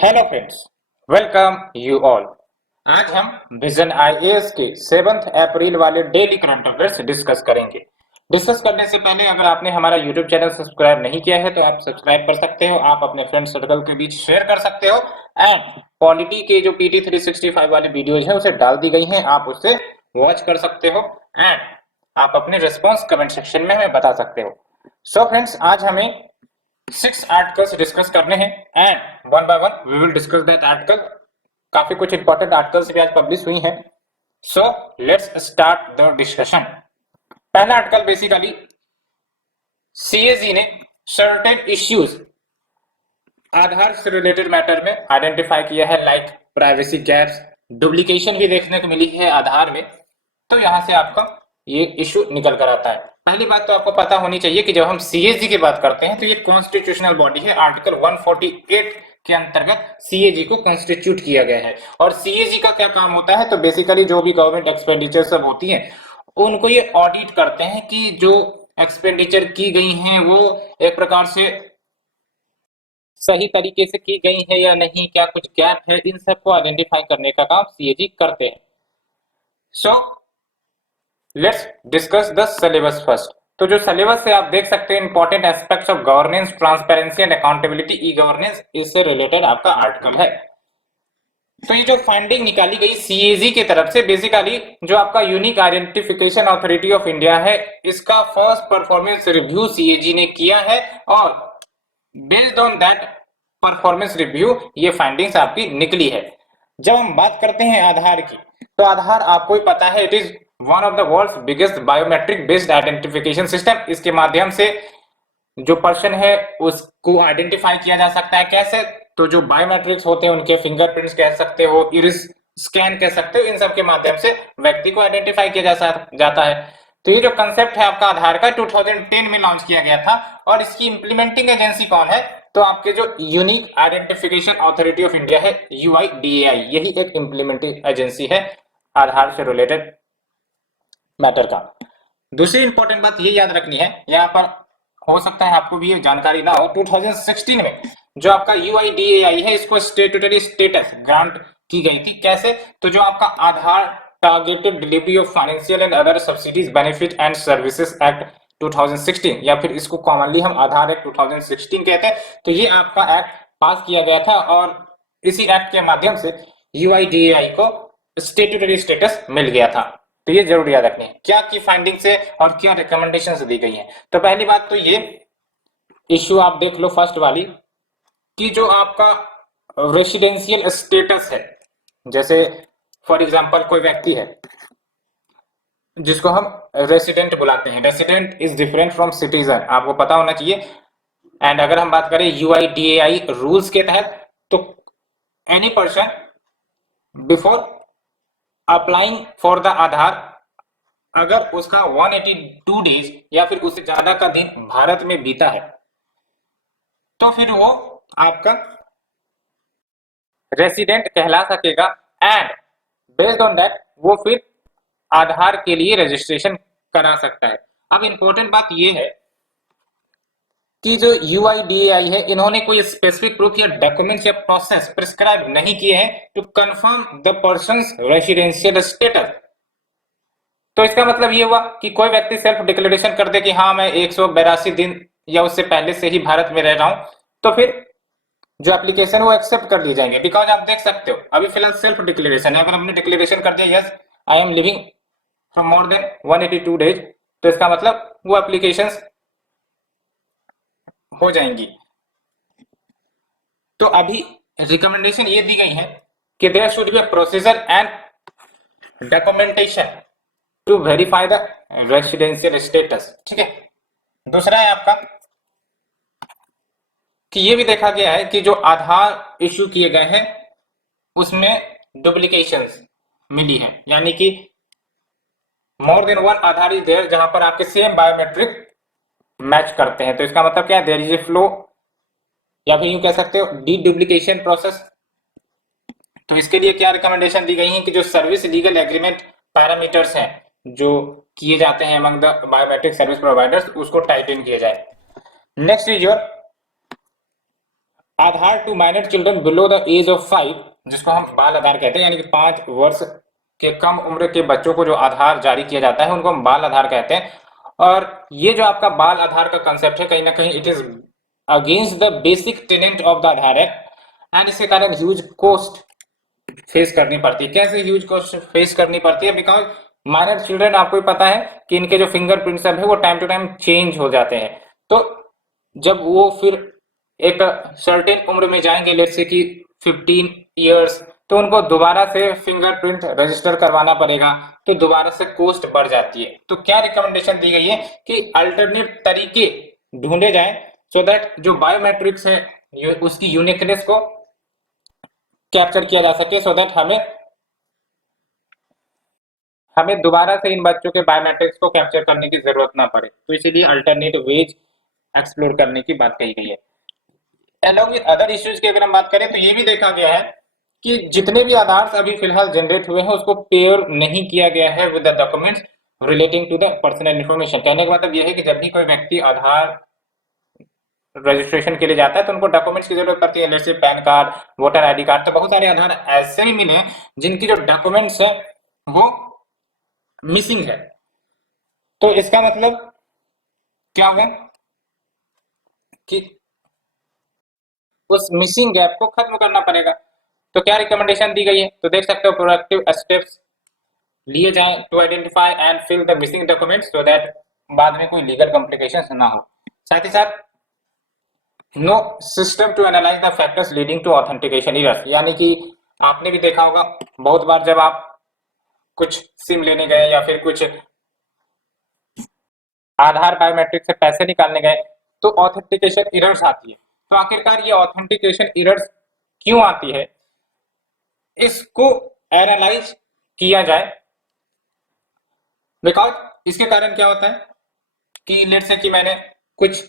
Hello friends, welcome you all. आज हम vision IAS के 7 अप्रैल वाले डेली करंट अफेयर्स डिस्कस करेंगे। डिस्कस करने से पहले अगर आपने हमारा यूट्यूब चैनल सब्सक्राइब नहीं किया है तो आप सब्सक्राइब कर सकते हो, आप अपने फ्रेंड सर्कल के बीच शेयर कर सकते हो एंड पॉलिटी के जो पीटी 365 वाली वीडियोज है उसे डाल दी गई हैं, आप उससे वॉच कर सकते हो एंड आप अपने रिस्पॉन्स कमेंट सेक्शन में हमें बता सकते हो। सो फ्रेंड्स, आज हमें 6 आर्टिकल्स डिस्कस करने हैं and one by one we will discuss that article. काफी कुछ इंपॉर्टेंट आर्टिकल्स भी आज पब्लिश हुई हैं। So let's start the discussion. पहला आर्टिकल बेसिकली सीएजी ने सर्टेन इश्यूज आधार से रिलेटेड मैटर में आइडेंटिफाई किया है, लाइक प्राइवेसी गैप्स, डुप्लीकेशन भी देखने को मिली है आधार में। तो यहां से आपका ये इश्यू निकल कर आता है। पहली बात तो आपको पता होनी चाहिए कि जब हम सीएजी की बात करते हैं तो ये कॉन्स्टिट्यूशनल बॉडी है। आर्टिकल 148 के अंतर्गत सीएजी को कॉन्स्टिट्यूट किया गया है। और सीएजी का क्या काम होता है, तो बेसिकली जो भी गवर्नमेंट एक्सपेंडिचर सब होती है उनको ये ऑडिट करते हैं कि जो एक्सपेंडिचर की गई हैं वो एक प्रकार से सही तरीके से की गई है या नहीं, क्या कुछ गैप है, इन सबको आइडेंटिफाई करने का काम सीएजी करते हैं। So let's discuss the syllabus first. तो जो सिलेबस है आप देख सकते हैं, important aspects of governance, transparency and accountability, e governance, इससे रिलेटेड आपका आर्टिकल है। तो ये जो फाइंडिंग निकाली गई सीएजी की तरफ से, बेसिकली जो आपका unique identification authority of India है, इसका फर्स्ट परफॉर्मेंस रिव्यू सीएजी ने किया है और based on that performance review ये फाइंडिंग्स आपकी निकली है। जब हम बात करते हैं आधार की, तो आधार आपको ही पता है, it is one of the world's biggest biometric based identification system. इसके माध्यम से जो पर्सन है उसको आइडेंटिफाई किया जा सकता है। कैसे? तो जो बायोमेट्रिक्स होते हैं, उनके फिंगरप्रिंट्स कह सकते हो, इरिस स्कैन कह सकते हो, इन सब के माध्यम से व्यक्ति को आइडेंटिफाई किया जाता है। तो ये जो कंसेप्ट है आपका आधार का 2010 में लॉन्च किया गया था। और इसकी इंप्लीमेंटिंग एजेंसी कौन है, तो आपके जो unique identification authority of India है, यूआईडीएआई, यही एक इंप्लीमेंटिंग एजेंसी है आधार से रिलेटेड मैटर का। दूसरी इंपॉर्टेंट बात ये याद रखनी है, यहाँ पर हो सकता है आपको भी ये जानकारी ना हो, 2016 में जो आपका यूआईडीएआई है, इसको स्टेट्यूटरी स्टेटस ग्रांट की गई थी। कैसे? तो जो आपका Aadhaar targeted delivery of financial and other subsidies benefit and services act 2016, या फिर इसको कॉमनली हम आधार एक्ट 2016 कहते हैं, तो ये आपका एक्ट पास किया गया था और इसी एक्ट के माध्यम से यूआईडीएआई को स्टेट्यूटरी स्टेटस मिल गया था। तो ये जरूर याद रखनी है क्या की फाइंडिंग्स है और क्या रिकमेंडेशंस दी गई हैं। तो पहली बात तो ये इश्यू आप देख लो फर्स्ट वाली, कि जो आपका रेसिडेंशियल स्टेटस है, जैसे फॉर एग्जांपल कोई व्यक्ति है जिसको हम रेसिडेंट बुलाते हैं। Resident is different from citizen, आपको पता होना चाहिए। एंड अगर हम बात करें यूआईडीएआई रूल्स के तहत, तो any person before applying for the Aadhaar, अगर उसका 182 डेज या फिर उससे ज्यादा का दिन भारत में बीता है, तो फिर वो आपका रेसिडेंट कहला सकेगा एंड बेस्ड ऑन दैट वो फिर आधार के लिए रजिस्ट्रेशन करा सकता है। अब इंपॉर्टेंट बात ये है कि जो यूआईडीएआई है, इन्होंने कोई स्पेसिफिक प्रूफ या डॉक्यूमेंट्स या प्रोसेस प्रिस्क्राइब नहीं किए हैं to confirm the person's residential status. तो इसका मतलब ये हुआ कि कोई व्यक्ति सेल्फ डिक्लेरेशन कर दे कि हाँ मैं 182 दिन या उससे पहले से ही भारत में रह रहा हूं, तो फिर जो एप्लीकेशन वो एक्सेप्ट कर लिए जाएंगे। बिकॉज आप देख सकते हो अभी फिलहाल सेल्फ डिक्लेरेशन है, अगर हमने डिक्लेरेशन कर दिया yes I am living from more than 182 days, तो इसका मतलब वो एप्लीकेशन हो जाएंगी। तो अभी रिकमेंडेशन ये दी गई है कि there should be a procedure and documentation to verify the residential status. ठीक है। दूसरा है आपका कि ये भी देखा गया है कि जो आधार इश्यू किए गए हैं उसमें डुप्लीकेशंस मिली है, यानी कि more than one Aadhaar is there जहां पर आपके सेम बायोमेट्रिक मैच करते हैं। तो इसका मतलब क्या है, देयर इज ए फ्लो, या फिर यूं कह सकते हो डी डुप्लीकेशन प्रोसेस। तो इसके लिए क्या रिकमेंडेशन दी गई है कि जो सर्विस लीगल एग्रीमेंट पैरामीटर्स हैं जो किए जाते हैं among the biometric service providers, उसको टाइटन किया जाए। Next is your Aadhaar to minor children below the age of 5, जिसको हम बाल आधार कहते हैं, यानी कि 5 वर्ष के कम उम्र के बच्चों को जो आधार जारी किया जाता है उनको हम बाल आधार कहते हैं। और ये जो आपका बाल आधार का कंसेप्ट है, कहीं ना कहीं it is against the basic tenant of the Aadhaar act, and इसके कारण ह्यूज कॉस्ट फेस करनी पड़ती है। कैसे ह्यूज कॉस्ट फेस करनी पड़ती है? बिकॉज माइनर चिल्ड्रन, आपको ही पता है कि इनके जो फिंगरप्रिंट्स है वो टाइम टू टाइम चेंज हो जाते हैं। तो जब वो फिर एक सर्टेन उम्र में जाएंगे, लेट्स से कि 15 इयर्स, तो उनको दोबारा से फिंगरप्रिंट रजिस्टर करवाना पड़ेगा, तो दोबारा से कॉस्ट बढ़ जाती है। तो क्या रिकमेंडेशन दी गई है कि अल्टरनेट तरीके ढूंढे जाएं सो दैट जो बायोमेट्रिक्स है उसकी यूनिकनेस को कैप्चर किया जा सके, सो दैट हमें दोबारा से इन बच्चों के बायोमेट्रिक्स को कैप्चर करने की जरूरत ना पड़े। तो इसीलिए अल्टरनेट वेज एक्सप्लोर करने की बात कही गई है। अलॉन्ग विद अदर इश्यूज की अगर हम बात करें तो ये भी देखा गया है कि जितने भी आधार अभी फिलहाल जनरेट हुए हैं उसको पेयर नहीं किया गया है with the documents relating to the personal information. कहने का मतलब यह है कि जब भी कोई व्यक्ति आधार रजिस्ट्रेशन के लिए जाता है तो उनको डॉक्यूमेंट्स की जरूरत पड़ती है, जैसे pan card, voter ID card. तो बहुत सारे आधार ऐसे ही मिले जिनकी जो डॉक्यूमेंट्स है वो मिसिंग है। तो इसका मतलब क्या हुआ कि उस मिसिंग गैप को खत्म करना पड़ेगा। तो क्या रिकमेंडेशन दी गई है? तो देख सकते हो, प्रोएक्टिव स्टेप्स लिए जाएं to identify and fill the missing documents so that बाद में कोई लीगल कॉम्प्लिकेशंस ना हो। साथ ही साथ no system to analyse the factors leading to authentication errors, यानी कि आपने भी देखा होगा बहुत बार जब आप कुछ सिम लेने गए या फिर कुछ आधार बायोमेट्रिक से पैसे निकालने गए तो ऑथेंटिकेशन एरर्स आती है। तो आखिरकार ये ऑथेंटिकेशन एरर्स क्यों आती है, इसको एनालाइज किया जाए। बिकॉज इसके कारण क्या होता है कि लेट्स से कि मैंने कुछ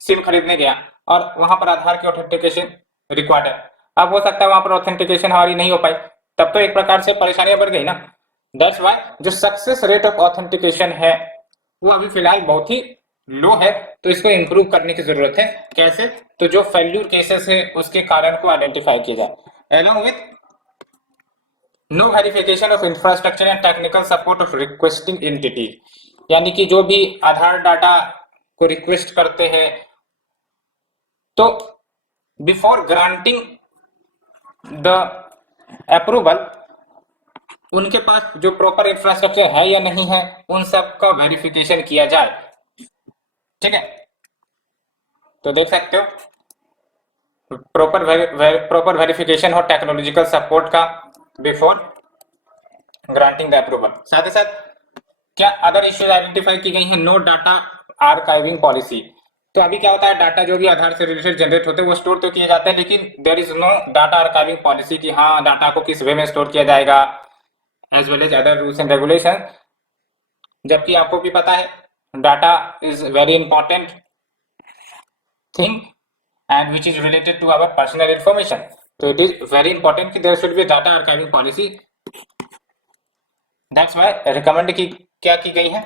सिम खरीदने गया और वहां पर आधार की ऑथेंटिकेशन रिक्वायर्ड है। अब हो सकता है वहां पर ऑथेंटिकेशन हमारी नहीं हो पाई, तब तो एक प्रकार से परेशानियां बढ़ गई ना। दैट्स वाई जो सक्सेस रेट ऑफ ऑथेंटिकेशन है वो अभी फिलहाल बहुत ही लो है, तो इसको इंप्रूव करने की जरूरत है। कैसे? तो जो फेल्यूर केसेस है उसके कारण को आइडेंटिफाई किया जाए। Along with no verification of infrastructure and technical support of requesting entity, यानी कि जो भी आधार डाटा को रिक्वेस्ट करते हैं तो बिफोर ग्रांटिंग द अप्रूवल उनके पास जो प्रॉपर इंफ्रास्ट्रक्चर है या नहीं है उन सब का वेरिफिकेशन किया जाए। ठीक है, तो देख सकते हो प्रॉपर वेरिफिकेशन हो टेक्नोलॉजिकल सपोर्ट का बिफोर ग्रांटिंग द अप्रूवल। साथ ही साथ क्या अदर इश्यूज आइडेंटिफाई की गई हैं? No data archiving policy. तो अभी क्या होता है, डाटा जो भी आधार से रिलेटेड जनरेट होते हैं वो स्टोर तो किए जाते हैं, लेकिन there is no data archiving policy कि हाँ डाटा को किस वे में स्टोर किया जाएगा, as well as other rules and regulation. जबकि आपको भी पता है data is very important thing and which is related to our personal information. So it is very important कि there should be data archiving policy. That's why recommend की क्या की गई है,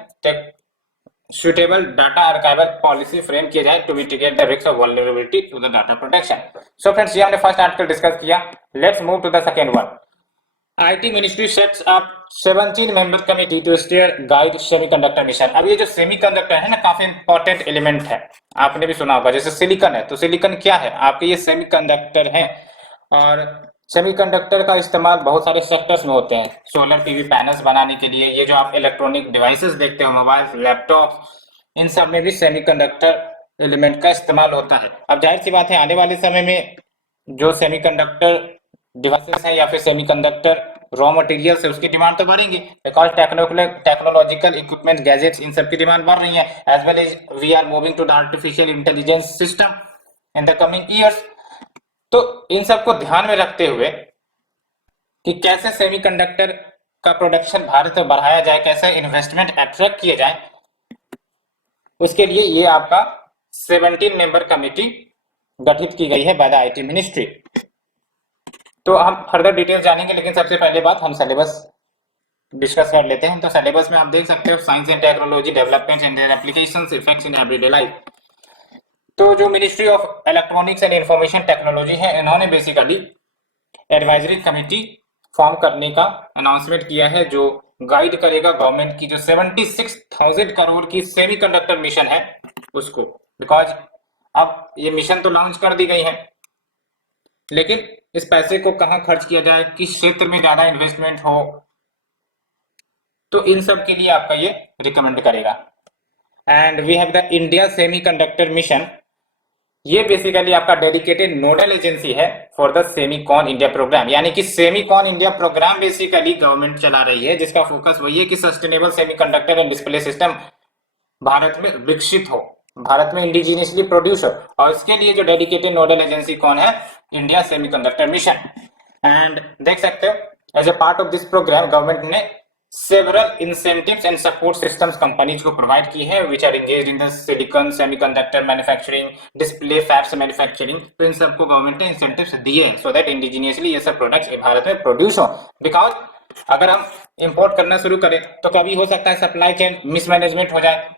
suitable data archival policy frame किया जाए to mitigate the risk of vulnerability to the data protection. So friends, ये हमने first article discuss किया. Let's move to the second one. IT Ministry sets up 17 member committee to steer guide semiconductor mission। अब ये जो semiconductor है ना, काफी important element है, आपने भी सुना होगा। जैसे सिलिकॉन है, तो सिलिकॉन क्या है आपके, ये सेमीकंडक्टर है। और सेमीकंडक्टर का इस्तेमाल बहुत सारे सेक्टर्स में होते हैं, सोलर टीवी पैनल्स बनाने के लिए, ये जो आप इलेक्ट्रॉनिक डिवाइसेस देखते हो, मोबाइल, लैपटॉप, इन सब में भी सेमीकंडक्टर एलिमेंट का इस्तेमाल होता है। अब जाहिर सी बात है आने वाले समय में जो सेमीकंडक्टर डिवाइसेस है या फिर सेमीकंडक्टर रॉ मटेरियल्स है उसकी डिमांड तो बढ़ेंगे, बिकॉज टेक्नोलॉजिकल इक्विपमेंट, गैजेट्स, इन सब की डिमांड बढ़ रही है। As well as we are moving to the artificial intelligence system in the coming years. तो इन सब को ध्यान में रखते हुए कि कैसे सेमीकंडक्टर का प्रोडक्शन भारत में बढ़ाया जाए, कैसे इन्वेस्टमेंट अट्रैक्ट किए जाए, उसके लिए ये आपका 17 मेंबर कमेटी गठित की गई है बाय द आईटी मिनिस्ट्री। तो हम फर्दर डिटेल जानेंगे, लेकिन सबसे पहले बात हम सिलेबस डिस्कस कर लेते हैं। तो सिलेबस में आप देख सकते हो science and technology development and their applications effects in everyday life. तो जो ministry of electronics and information technology है, इन्होंने बेसिकली एडवाइजरी कमेटी फॉर्म करने का अनाउंसमेंट किया है, जो गाइड करेगा गवर्नमेंट की जो 76,000 करोड़ की सेमीकंडक्टर मिशन है उसको। बिकॉज अब ये मिशन तो लॉन्च कर दी गई है, लेकिन इस पैसे को कहाँ खर्च किया जाए, किस क्षेत्र में ज्यादा इन्वेस्टमेंट हो, तो इन सब के लिए आपका ये रिकमेंड करेगा। And we have the India semiconductor mission. ये बेसिकली आपका डेडिकेटेड नोडल एजेंसी है for the semicon India programme, यानी कि semicon India programme basically government चला रही है, जिसका फोकस वही है कि sustainable semiconductor and display system Bharat में विकसित हो, भारत में इंडिजीनियसली प्रोड्यूस हो, और इसके लिए जो डेडिकेटेड नोडल एजेंसी कौन है, इंडिया सेमीकंडक्टर मिशन। एंड देख सकते हो as a part of this programme government ने several incentives and support systems companies को प्रोवाइड की है which are engaged in the silicon semiconductor manufacturing, display fabs manufacturing। तो इन सबको गवर्नमेंट ने इंसेंटिव्स दिए हैं सो दैट इंडिजीनियसली ये सब प्रोडक्ट्स भारत में प्रोड्यूस हो। बिकॉज अगर हम इंपोर्ट करना शुरू करें तो कभी हो सकता है सप्लाई चेन मिसमैनेजमेंट हो जाए,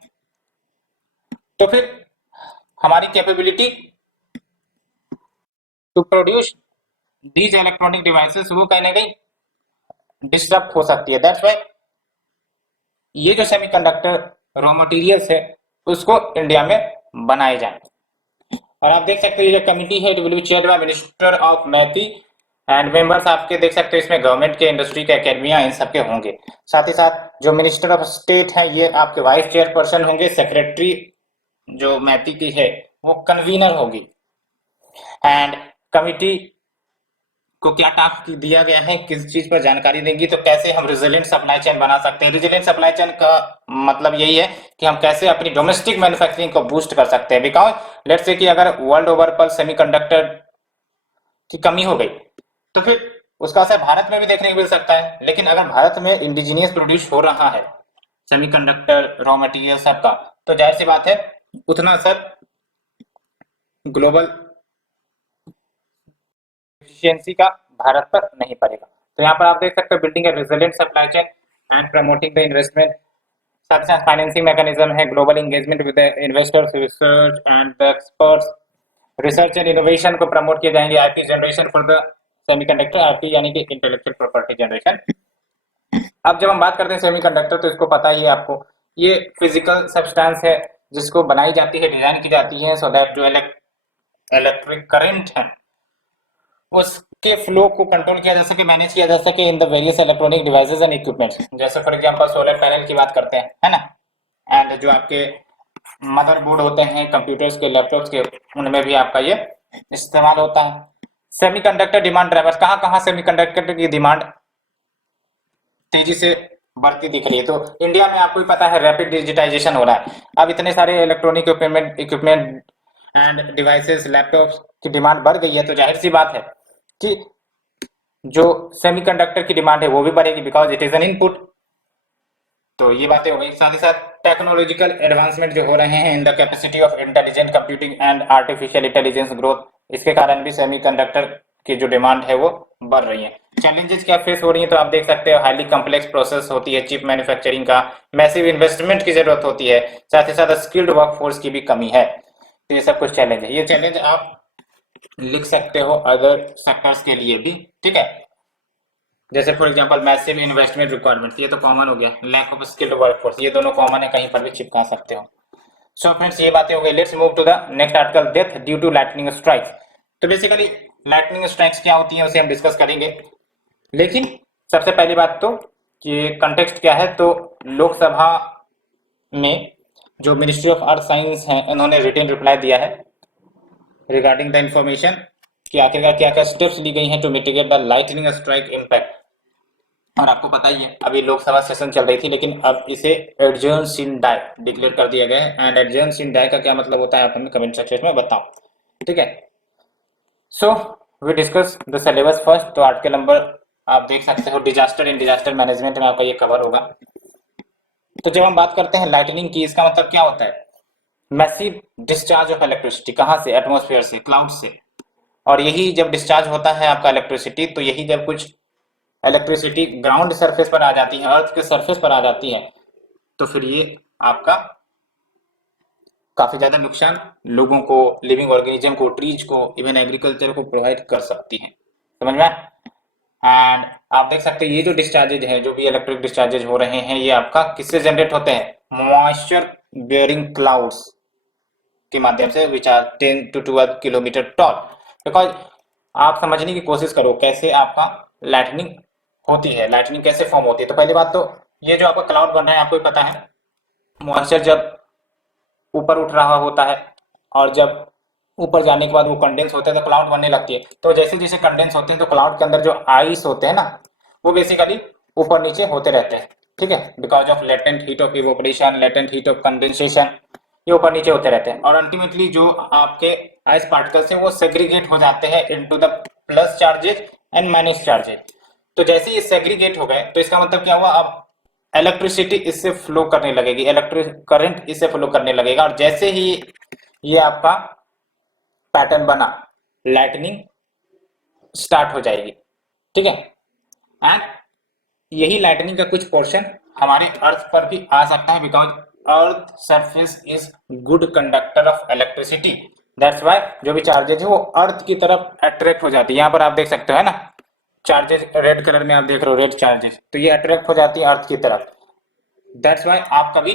तो फिर हमारी capability to produce these electronic devices वो कहीं ना कहीं डिस्टर्ब हो सकती है। दैट्स व्हाई ये जो सेमीकंडक्टर रॉ मटेरियल्स है उसको इंडिया में बनाए जाए। और आप देख सकते हैं ये जो कमिटी है it will be chaired by minister of मैथी एंड मेंबर्स आपके देख सकते हो इसमें गवर्नमेंट के, इंडस्ट्री के, एकेडमिया इन सबके होंगे। साथ ही साथ जो मिनिस्टर ऑफ स्टेट है ये आपके वाइस चेयरपर्सन होंगे, सेक्रेटरी जो मैथी की है वो कन्वीनर होगी। एंड कमिटी को क्या टास्क दिया गया है, किस चीज पर जानकारी देंगी, तो कैसे हम रिजिलेंट सप्लाई चेन बना सकते हैं। रिजिलेंट सप्लाई चेन का मतलब यही है कि हम कैसे अपनी डोमेस्टिक मैन्युफैक्चरिंग को बूस्ट कर सकते हैं। बिकॉज लेट्स से कि अगर वर्ल्ड ओवर पर सेमीकंडक्टर की कमी हो गई तो फिर उसका असर भारत में भी देखने को मिल सकता है। लेकिन अगर भारत में इंडिजीनियस प्रोड्यूस हो रहा है सेमीकंडक्टर रॉ मटेरियल सबका, तो जाहिर सी बात है उतना असर ग्लोबल एफिशिएंसी का भारत पर नहीं पड़ेगा। तो यहाँ पर आप देख सकते हो building A resilient supply chain and promoting the investment, साथ साथ फाइनेंसिंग मैकेनिज्म है, global engagement with investors, research and the experts, research and innovation को प्रमोट किए जाएंगे, IP generation for the semiconductor, IP यानी कि इंटेलेक्चुअल प्रॉपर्टी जनरेशन। अब जब हम बात करते हैं सेमीकंडक्टर तो इसको पता ही है आपको, ये फिजिकल सब्सटेंस है जिसको बनाई जाती है, डिजाइन की जाती है सो दैट जो इलेक्ट्रिक करंट है उसके फ्लो को कंट्रोल किया जा सके, मैनेज किया जा सके in the various electronic devices and equipments. जैसे फॉर एग्जांपल सोलर पैनल की बात करते हैं, है ना, एंड जो आपके मदरबोर्ड होते हैं कंप्यूटर्स के, लैपटॉप्स के, उनमें भी आपका ये इस्तेमाल होता है। सेमीकंडक्टर डिमांड ड्राइवर्स, कहाँ कहाँ सेमीकंडक्टर की डिमांड तेजी से बढ़ती दिख रही है। तो इंडिया में आपको पता है रैपिड डिजिटाइजेशन हो रहा है, अब इतने सारे electronic equipment end devices, laptops की डिमांड बढ़ गई है, तो जाहिर सी बात है कि जो सेमीकंडक्टर की डिमांड है वो भी बढ़ेगी because it is an input. तो ये बातें हो गई। साथ ही साथ टेक्नोलॉजिकल एडवांसमेंट जो हो रहे हैं in the capacity of intelligent computing and artificial intelligence growth, इसके कारण भी सेमीकंडक्टर की जो डिमांड है वो बढ़ रही है। चैलेंजेस क्या फेस हो रही है तो आप देख सकते हो हाईली कॉम्प्लेक्स प्रोसेस होती है चिप मैन्युफैक्चरिंग का, मैसिव इन्वेस्टमेंट की जरूरत होती है, साथ ही साथ स्किल्ड वर्कफोर्स की भी कमी है। तो ये सब कुछ चैलेंज है, ये चैलेंज आप लिख सकते हो अदर सेक्टर्स के लिए भी, ठीक है। जैसे for example massive investment requirements, ये तो कॉमन हो गया, लैक ऑफ स्किल्ड वर्कफोर्स, ये दोनों कॉमन है, कहीं पर भी चिपका सकते हो। सो फ्रेंड्स ये बातें हो गई। Let's move to the next article, death due to lightning strikes. तो बेसिकली लाइटनिंग स्ट्राइक्स क्या होती है उसे हम डिस्कस करेंगे, लेकिन सबसे पहली बात तो कि कंटेक्स्ट क्या है। तो लोकसभा में जो मिनिस्ट्री ऑफ अर्थ साइंस है उन्होंने रिटन रिप्लाई दिया है रिगार्डिंग द इंफॉर्मेशन कि आखिरकार क्या क्या स्टेप्स ली गई हैं to mitigate the lightning strike impact. और आपको पता ही है अभी लोकसभा सेशन चल रही थी, लेकिन अब इसे एडजर्न सिन डाई डिक्लेयर कर दिया गया है। एंड एडजर्न सिन डाई का क्या मतलब होता है आप हमें कमेंट सेक्शन में बताओ, ठीक है। So we discuss the syllabus first. तो आर्टिकल नंबर आप देख सकते हो डिजास्टर इन डिजास्टर मैनेजमेंट में आपका ये कवर होगा। तो जब हम बात करते हैं लाइटनिंग की, इसका मतलब क्या होता है, मैसिव डिस्चार्ज ऑफ इलेक्ट्रिसिटी, कहाँ से, एटमॉस्फेयर से, क्लाउड से। और यही जब डिस्चार्ज होता है आपका इलेक्ट्रिसिटी, तो यही जब कुछ इलेक्ट्रिसिटी ग्राउंड सरफेस पर आ जाती है, अर्थ के सरफेस पर आ जाती है, तो फिर ये आपका काफी ज्यादा नुकसान लोगों को, लिविंग ऑर्गेनिज्म को, ट्रीज को, इवन एग्रीकल्चर को प्रोवाइड कर सकती है। समझ में? एंड आप देख सकते हैं ये जो डिस्चार्जेज है, जो भी इलेक्ट्रिक डिस्चार्जेज हो रहे हैं, ये आपका किससे जनरेट होते हैं? मॉइस्चर बियरिंग क्लाउड्स के माध्यम से, which are 10 to 12 kilometre tall. Because आप समझने की कोशिश करो कैसे आपका लाइटनिंग होती है, लाइटनिंग कैसे फॉर्म होती है। तो पहली बात तो ये जो आपका क्लाउड बन रहा है, आपको भी पता है, मॉइस्चर जब ऊपर उठ रहा होता है और जब ऊपर जाने के बाद वो कंडेंस होते हैं तो क्लाउड बनने लगती है। तो जैसे जैसे कंडेंस होते हैं तो क्लाउड के अंदर जो आइस होते हैं ना, वो बेसिकली ऊपर नीचे होते रहते हैं, ठीक है, because of latent heat of evaporation, latent heat of condensation, ये ऊपर नीचे होते रहते हैं। और अल्टीमेटली जो आपके आइस पार्टिकल्स हैं वो सेग्रीगेट हो जाते हैं into the plus charges and minus charges. तो जैसे ये सेग्रीगेट हो गए तो इसका मतलब क्या हुआ? अब इलेक्ट्रिसिटी इससे फ्लो करने लगेगी, इलेक्ट्रिक करंट इससे फ्लो करने लगेगा, और जैसे ही ये आपका पैटर्न बना, लाइटनिंग स्टार्ट हो जाएगी, ठीक है। एंड यही लाइटनिंग का कुछ पोर्शन हमारे अर्थ पर भी आ सकता है, because earth surface is good conductor of electricity. That's why जो भी चार्जेज है वो अर्थ की तरफ अट्रैक्ट हो जाती है। यहाँ पर आप देख सकते हो, है ना, चार्जेस रेड कलर में आप देख रहे हो, रेड चार्जेस, तो ये अट्रैक्ट हो जाती है अर्थ की तरफ। दैट्स वाई आप कभी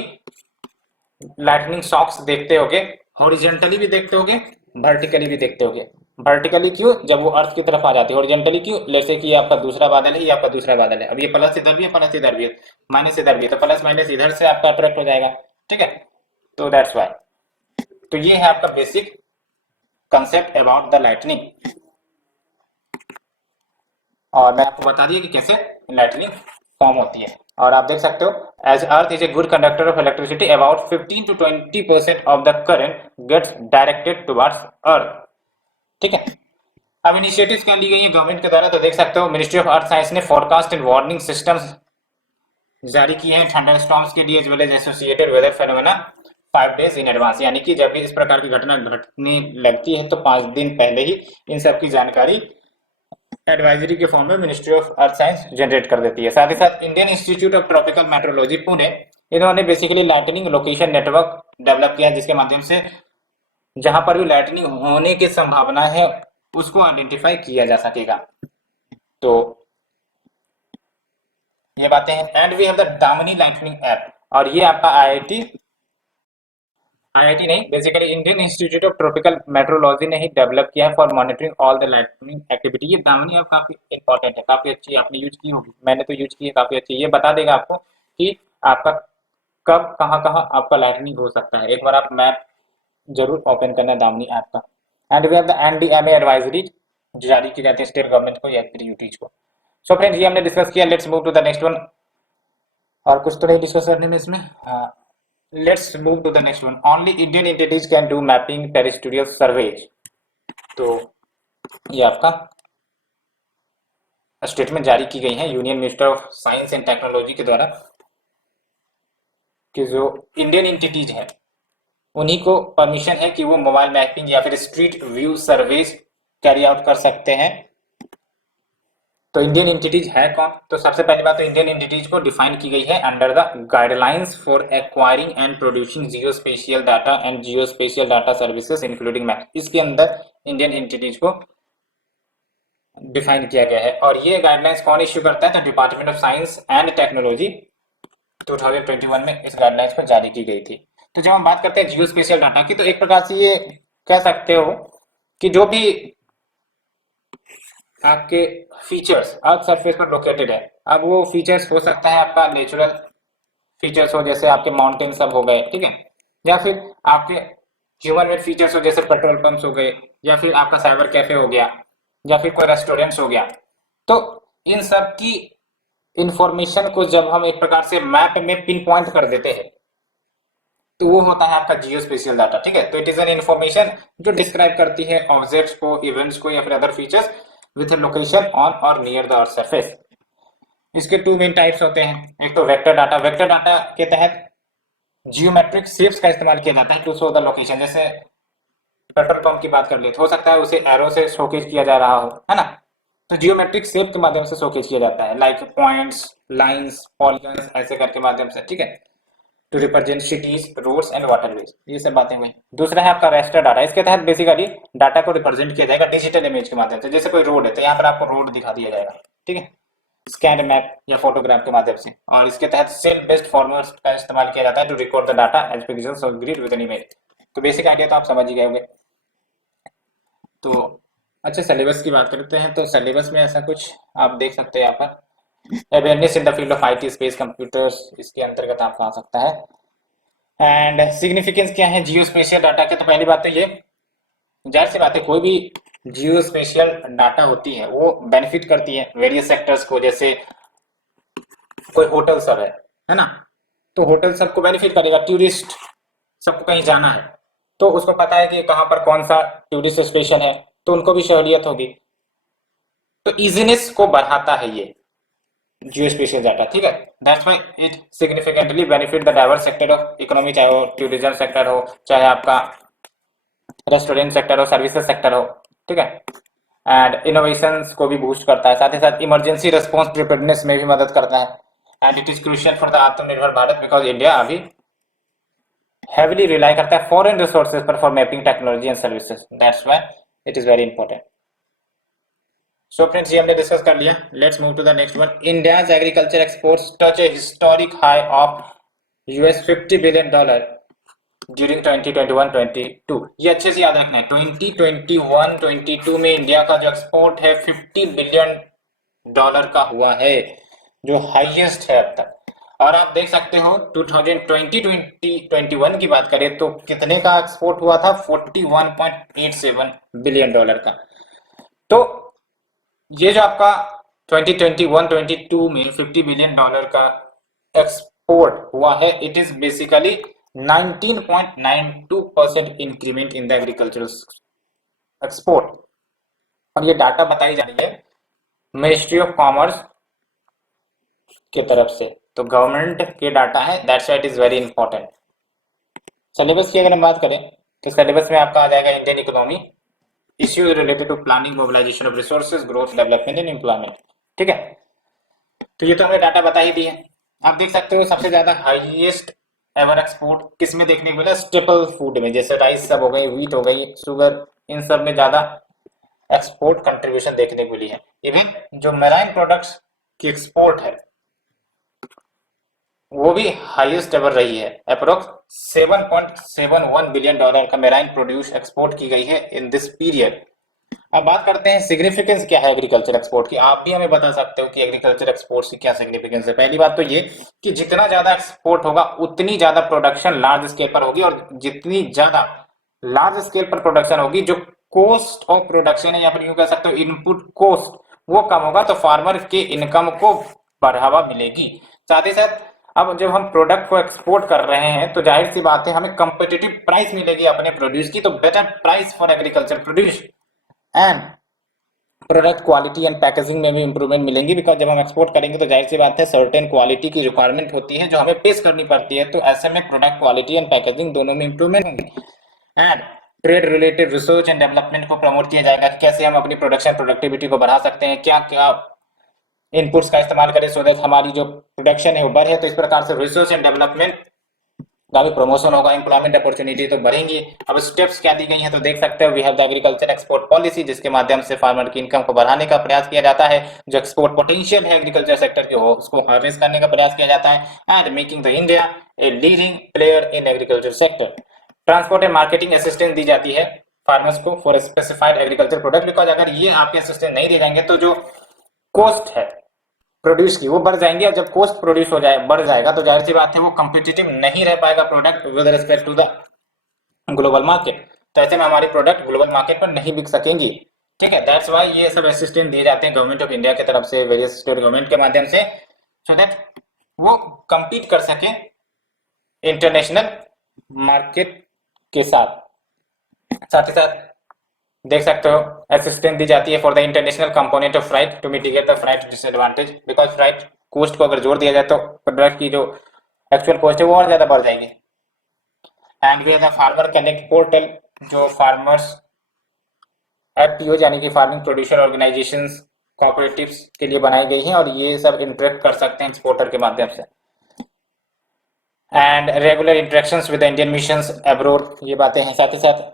लाइटनिंग शॉक्स देखते होगे, हॉरिजेंटली भी देखते होगे, वर्टिकली भी देखते होगे। वर्टिकली क्यों? जब वो अर्थ की तरफ आ जाती है। हॉरिजेंटली क्यों? जैसे कि ये आपका दूसरा बादल है, ये आपका दूसरा बादल है, अब ये प्लस इधर भी है, प्लस इधर भी है, माइनस इधर भी है, तो प्लस माइनस इधर से आपका अट्रैक्ट हो जाएगा, ठीक है। तो दैट्स वाई, तो ये है आपका basic concept about the lightning. और मैं आपको बता दिया कि कैसे लाइटनिंग फॉर्म होती है। और आप देख सकते हो, as earth is a good conductor of electricity, about 15 to 20% of the current gets directed towards earth, ठीक है। अब इनिशिएटिव्स क्या ली गई है गवर्नमेंट के द्वारा, तो देख सकते हो मिनिस्ट्री ऑफ अर्थ साइंस ने फोरकास्ट एंड वार्निंग सिस्टम्स जारी किए हैं थंडरस्टॉर्म्स के लिए, as well as associated weather phenomena 5 days in advance. यानी कि जब भी इस प्रकार की घटना घटने लगती है तो 5 दिन पहले ही इन सब की जानकारी एडवाइजरी के फॉर्म में ministry of earth science generate कर देती है। साथ ही साथ Indian institute of tropical meteorology Pune, इन्होंने basically lightning location network develop किया, जिसके माध्यम से जहां पर भी लाइटनिंग होने की संभावना है उसको आइडेंटिफाई किया जा सकेगा। तो ये बातें हैं। And we have the Damini lightning app, और ये आपका आईआईटी नहीं, basically Indian institute of tropical meteorology ने ही डेवलप किया है for monitoring all the lightning activity. ये दामिनी ऐप काफी इंपॉर्टेंट है, काफी अच्छी है, आपने यूज की होगी, मैंने तो यूज की है, काफी अच्छी। ये बता देगा आपको कि आपका कब कहाँ कहाँ आपका लाइटनिंग हो सकता है। एक बार आप मैप जरूर ओपन करना है दामिनी ऐप का। And we have the NDMA advisory जो जारी की जाती है स्टेट गवर्नमेंट को या यूटीज को। सो फ्रेंड्स, ये हमने डिस्कस किया, let's move to the next one. और कुछ तो नहीं डिस्कस करने में इसमें, हाँ, let's move to the next one. Only Indian entities can do mapping territorial surveys. तो ये आपका स्टेटमेंट जारी की गई है union minister of science and technology के द्वारा कि जो इंडियन एंटिटीज हैं उन्हीं को परमिशन है कि वो मोबाइल मैपिंग या फिर street view surveys carry out कर सकते हैं। तो इंडियन एंटिटीज है कौन? तो सबसे पहली बात तो इंडियन एंटिटीज को डिफाइन की गई है under the guidelines for acquiring and producing geospatial data and geospatial data services including map. इसके अंदर इंडियन एंटिटीज को डिफाइन किया गया है। और ये गाइडलाइंस कौन इश्यू करता है? तो department of science and technology 2021 में इस गाइडलाइंस को जारी की गई थी। तो जब हम बात करते हैं जियोस्पेशियल डाटा की, तो एक प्रकार से ये कह सकते हो कि जो भी आपके फीचर्स अर्थ सरफेस पर लोकेटेड है, अब वो फीचर्स हो सकता है आपका नेचुरल फीचर्स हो, जैसे आपके माउंटेन सब हो गए, ठीक है, या फिर आपके ह्यूमन मेड फीचर्स हो, जैसे पेट्रोल पंप्स हो गए, या फिर आपका साइबर कैफे हो गया, या फिर कोई रेस्टोरेंट्स हो गया। तो इन सब की इंफॉर्मेशन को जब हम एक प्रकार से मैप में पिन पॉइंट कर देते हैं तो वो होता है आपका जियोस्पेशियल डाटा, ठीक है। तो इट इज एन इंफॉर्मेशन जो डिस्क्राइब करती है ऑब्जेक्ट्स को, इवेंट्स को, या फिर other features with location on और नियर द अर्थ सरफेस। इसके 2 मेन टाइप्स होते हैं। एक तो वेक्टर डाटा, वेक्टर डाटा के तहत जियोमेट्रिक शेप्स का इस्तेमाल किया जाता है टू शो द लोकेशन। जैसे पेट्रोल पंप की बात कर ले तो हो सकता है उसे एरो से शोकेस किया जा रहा हो, है ना, तो जियोमेट्रिक शेप के माध्यम से शोकेस किया जाता है, लाइक पॉइंट्स, लाइंस, पॉलीगन्स, ऐसे करके माध्यम से, ठीक है। To represent cities, roads and waterways, ये सब बातें हुई। दूसरा है आपका रेस्टर डाटा, इसके तहत बेसिकली डाटा को रिप्रेजेंट किया जाएगा डिजिटल इमेज के माध्यम से। जैसे कोई रोड है तो यहाँ पर आपको रोड दिखा दिया जाएगा, ठीक है, स्कैन मैप या फोटोग्राफ के माध्यम से। और इसके तहत सेल बेस्ड फॉर्मेट का इस्तेमाल किया जाता है to record the data as pixels और ग्रिड विद एन इमेज। तो बेसिक आइडिया तो आप समझ ही गए होंगे। तो अच्छा, सिलेबस की बात करते हैं। तो सिलेबस में ऐसा कुछ आप देख सकते हैं यहाँ पर, awareness in the field of IT, space, computers, इसके अंतर्गत आपका आ सकता है। एंड सिग्निफिकेंस क्या है जियो स्पेशियल डाटा के? तो पहली बात तो ये, जाहिर सी बात है, कोई भी जियो स्पेशियल डाटा होती है वो बेनिफिट करती है वेरियस सेक्टर्स को। जैसे कोई होटल सब है ना, तो होटल सबको बेनिफिट करेगा। टूरिस्ट सबको कहीं जाना है तो उसको पता है कि कहाँ पर कौन सा टूरिस्ट स्टेशन है, तो उनको भी सहूलियत होगी। तो इजीनेस को बढ़ाता है ये जियो स्पेशियल डाटा, ठीक है। That's why it significantly benefit the diverse sector of economy, चाहे वो टूरिज्म सेक्टर हो, चाहे आपका रेस्टोरेंट सेक्टर हो, सर्विसेज सेक्टर हो, ठीक है। एंड इनोवेशंस को भी बूस्ट करता है, साथ ही साथ इमरजेंसी रिस्पांस प्रिपेयर्डनेस में भी मदद करता है। And it is crucial for the Aatmanirbhar Bharat, because India अभी हेवीली रिलाई करता है फॉरेन रिसोर्सेज पर for mapping technology and services. That's why it is very important. So friends, ये हमने डिस्कस कर लिया। Let's move to the next one. India's agriculture exports touch a historic high of $50 billion during 2021-22। ये अच्छे से याद रखना है, 2021-22 में इंडिया का जो एक्सपोर्ट है $50 बिलियन का हुआ है, जो हाईएस्ट है अब तक। और आप देख सकते हो 2020-21 की बात करें तो कितने का एक्सपोर्ट हुआ था? $41.87 बिलियन का। तो ये जो आपका 2021-22 में $50 बिलियन का एक्सपोर्ट हुआ है, it is basically 19.92% increment in the agricultural export. और ये डाटा बताई जा रही है मिनिस्ट्री ऑफ कॉमर्स की तरफ से, तो गवर्नमेंट के डाटा है। That's why it is very important. Syllabus की अगर हम बात करें तो सिलेबस में आपका आ जाएगा Indian economy, issues related to planning, mobilisation of resources, growth, development and employment, ठीक है। तो ये तो हमने डाटा बता ही दिए। आप देख सकते हो सबसे ज्यादा हाईएस्ट एवर एक्सपोर्ट किस में देखने को मिला? स्टेपल फूड में, जैसे राइस सब हो गई, व्हीट हो गई, शुगर, इन सब में ज्यादा एक्सपोर्ट कंट्रीब्यूशन देखने को मिली है। इवन जो मेराइन प्रोडक्ट्स की एक्सपोर्ट है वो भी हाईएस्ट एवर रही है। अप्रोक्स $7.71 बिलियन का मेराइन प्रोड्यूस एक्सपोर्ट की गई है इन दिस पीरियड। अब बात करते हैं सिग्निफिकेंस क्या है एग्रीकल्चर एक्सपोर्ट की। आप भी हमें बता सकते हो कि एग्रीकल्चर एक्सपोर्ट की क्या सिग्निफिकेंस है। पहली बात तो ये कि जितना ज्यादा एक्सपोर्ट होगा उतनी ज्यादा प्रोडक्शन लार्ज स्केल पर होगी, और जितनी ज्यादा लार्ज स्केल पर प्रोडक्शन होगी, जो कॉस्ट ऑफ प्रोडक्शन है या फिर यूं कह सकते हो इनपुट कॉस्ट, वो कम होगा, तो फार्मर के इनकम को बढ़ावा मिलेगी। साथ ही साथ अब जब हम प्रोडक्ट को एक्सपोर्ट कर रहे हैं तो जाहिर सी बात है हमें कंपेटिटिव प्राइस मिलेगी अपने प्रोड्यूस की, तो better price for agriculture produce and product quality and packaging में भी इंप्रूवमेंट मिलेंगी। बिकॉज जब हम एक्सपोर्ट करेंगे तो जाहिर सी बात है सर्टेन क्वालिटी की रिक्वायरमेंट होती है जो हमें पेश करनी पड़ती है, तो ऐसे में प्रोडक्ट क्वालिटी एंड पैकेजिंग दोनों में इंप्रूवमेंट होंगी। And trade related research and development को प्रमोट किया जाएगा, कैसे हम अपनी प्रोडक्शन प्रोडक्टिविटी को बढ़ा सकते हैं, क्या क्या इनपुट्स का इस्तेमाल करें सो दैट हमारी जो प्रोडक्शन है वो बढ़े। तो इस प्रकार से रिसर्च एंड डेवलपमेंट का भी प्रमोशन होगा, एम्प्लॉयमेंट अपॉर्चुनिटी तो बढ़ेंगी। अब स्टेप्स क्या दी गई हैं तो देख सकते हो, we have the agriculture export policy, जिसके माध्यम से फार्मर की इनकम को बढ़ाने का प्रयास किया जाता है। जो एक्सपोर्ट पोटेंशियल है एग्रीकल्चर सेक्टर के हो उसको हार्वेस्ट करने का प्रयास किया जाता है। And making the India a leading player in agriculture sector. Transport and marketing assistance दी जाती है फार्मर्स को for specified agriculture product. Because अगर ये आपके असिस्टेंस नहीं दिए जाएंगे तो जो कॉस्ट है प्रोड्यूस की वो बढ़ जाएंगे, और जब कॉस्ट प्रोड्यूस हो जाए बढ़ जाएगा तो जाहिर सी बात है वो कंपिटिटिव नहीं रह पाएगा product with respect to the global market. तो ऐसे में हमारी प्रोडक्ट ग्लोबल मार्केट पर नहीं बिक सकेंगी, ठीक है। दैट्स व्हाई ये सब असिस्टेंस दिए जाते हैं गवर्नमेंट ऑफ इंडिया की तरफ से, वेरियस स्टेट गवर्नमेंट के माध्यम से, सो दैट वो कंपीट कर सके इंटरनेशनल मार्केट के साथ। साथ ही साथ देख सकते हो असिस्टेंस दी जाती है for the international component of freight to mitigate the freight disadvantage. Because freight cost को अगर जोड़ दिया जाए तो प्रोडक्ट की जो एक्चुअल कॉस्ट है वो और ज्यादा बढ़ जाएगी। And way the farmer connect portal, जो फार्मर्स एफपीओ यानी कि फार्मिंग प्रोड्यूसर ऑर्गेनाइजेशंस कोऑपरेटिव्स के लिए बनाई गई हैं, और ये सब इंटरेक्ट कर सकते हैं एक्सपोर्टर के माध्यम से। And regular interactions with Indian missions abroad, ये बातें हैं। साथ ही साथ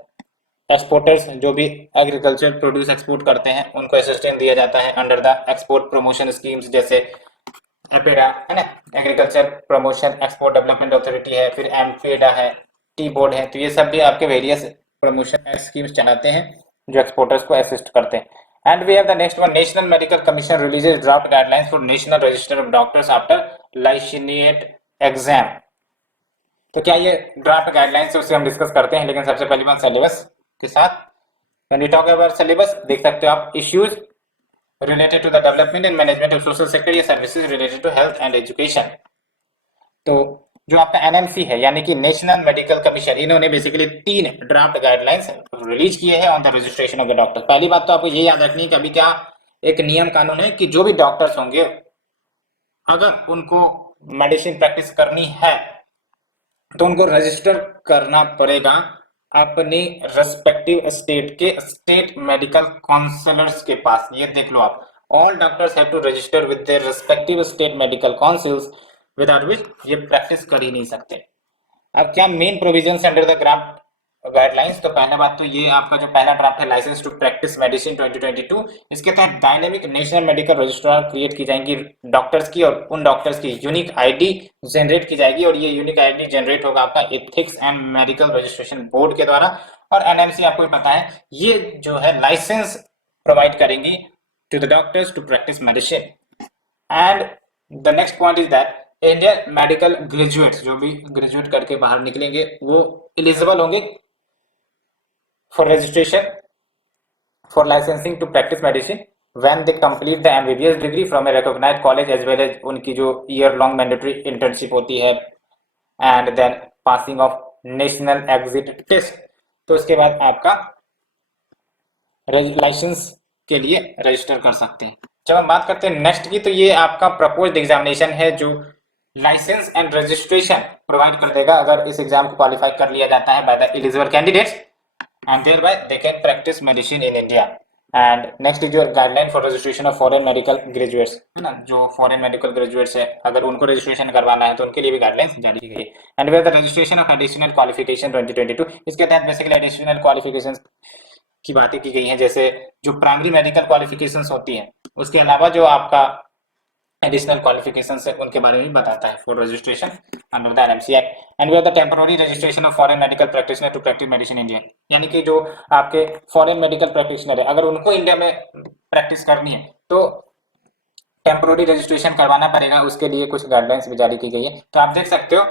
एक्सपोर्टर्स जो भी एग्रीकल्चर प्रोड्यूस एक्सपोर्ट करते हैं उनको असिस्टेंस दिया जाता है under the export promotion schemes, जैसे एपेडा है ना, agriculture promotion export development authority है, फिर एमफेडा है, टी बोर्ड है। तो ये सब भी आपके वेरियस प्रमोशन स्कीम्स चलाते हैं जो एक्सपोर्टर्स को असिस्ट करते हैं। And we have the next one, national medical commission releases draft guidelines for national register of doctors after licentiate exam. तो क्या ये ड्राफ्ट गाइडलाइंस है उसे हम डिस्कस करते हैं, लेकिन सबसे पहली बात सिलेबस के साथ। When we talk about syllabus, देख सकते हो आप, issues related to the development and management of social sector या services related to health and education। तो जो आपका एनएमसी है यानी कि नेशनल मेडिकल कमीशन, इन्होंने बेसिकली 3 ड्राफ्ट गाइडलाइंस रिलीज किए हैं on the registration of the doctor. पहली बात तो आपको ये याद रखनी है कि अभी क्या एक नियम कानून है कि जो भी डॉक्टर्स होंगे अगर उनको मेडिसिन प्रैक्टिस करनी है तो उनको रजिस्टर करना पड़ेगा अपने रेस्पेक्टिव स्टेट के स्टेट मेडिकल काउंसलर्स के पास। ये देख लो आप, all doctors have to register with their respective state medical councils, without which ये प्रैक्टिस कर ही नहीं सकते। अब क्या main provisions under the draft guidelines, तो पहले बात तो ये आपका जो पहला ड्राफ्ट है लाइसेंस टू प्रैक्टिस मेडिसिन 2022, इसके तहत dynamic national medical registrar create की जाएंगी डॉक्टर्स की, और उन डॉक्टर्स की यूनिक आईडी जनरेट की जाएगी, और ये यूनिक आईडी जनरेट होगा आपका ethics and medical registration board के द्वारा। और एनएमसी आपको पता है ये जो है लाइसेंस प्रोवाइड करेंगी to the doctors to practise medicine. And the next point is that Indian medical graduates, जो भी ग्रेजुएट करके बाहर निकलेंगे वो एलिजिबल होंगे for registration for licensing to practice medicine when they complete the MBBS degree from a recognized college, as well as उनकी जो year long mandatory internship होती है, and then passing of national exit test। तो उसके बाद आपका licence के लिए रजिस्टर कर सकते हैं। जब हम बात करते हैं नेक्स्ट की, तो ये आपका प्रपोज्ड एग्जामिनेशन है जो लाइसेंस एंड रजिस्ट्रेशन प्रोवाइड कर देगा अगर इस एग्जाम को क्वालिफाई कर लिया जाता है by the eligible candidates, and thereby they can practice medicine in India। And next is your guideline for registration of foreign medical graduates, है ना, जो foreign medical graduates है अगर उनको registration करवाना है तो उनके लिए भी guidelines जारी की गई है। and where the registration of additional qualification 2022, इसके तहत basically additional qualifications की बातें की गई हैं, जैसे जो primary medical qualifications होती हैं उसके अलावा जो आपका एडिशनल क्वालिफिकेशन है उनके बारे में भी बताता है for registration under the NMC act. And we have the temporary registration of foreign medical practitioner to practise medicine India, यानी कि जो आपके फॉरेन मेडिकल प्रैक्टिशनर है अगर उनको इंडिया में प्रैक्टिस करनी है तो टेम्पररी रजिस्ट्रेशन करवाना पड़ेगा, उसके लिए कुछ गाइडलाइंस भी जारी की गई है। तो आप देख सकते हो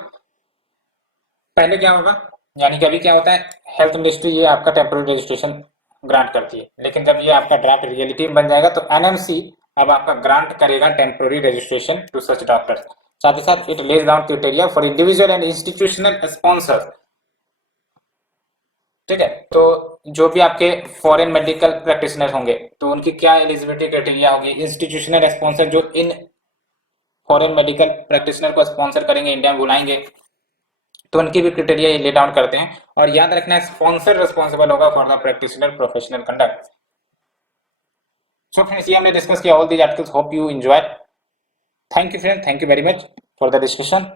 पहले क्या होगा, यानी कि अभी क्या होता है, हेल्थ मिनिस्ट्री ये आपका टेम्पररी रजिस्ट्रेशन ग्रांट करती है, लेकिन जब ये आपका ड्राफ्ट रियलिटी बन जाएगा तो एनएमसी अब आपका ग्रांट करेगा temporary registration to such doctors. साथ ही साथ it lays down criteria for individual and institutional sponsor. ठीक है, तो जो भी आपके फॉरेन मेडिकल प्रैक्टिशनर होंगे तो उनकी क्या एलिजिबिलिटी क्राइटेरिया होगी। इंस्टीट्यूशनल स्पॉन्सर जो इन फॉरेन मेडिकल प्रैक्टिशनर को स्पॉन्सर करेंगे, इंडिया में बुलाएंगे, तो उनकी भी क्राइटेरिया ले डाउन करते हैं। और याद रखना है स्पॉन्सर रिस्पॉन्सिबल होगा for the practitioner professional conduct. So friends, ये हमने डिस्कस किया all these articles, hope you enjoyed। Thank you friend, thank you very much for the discussion।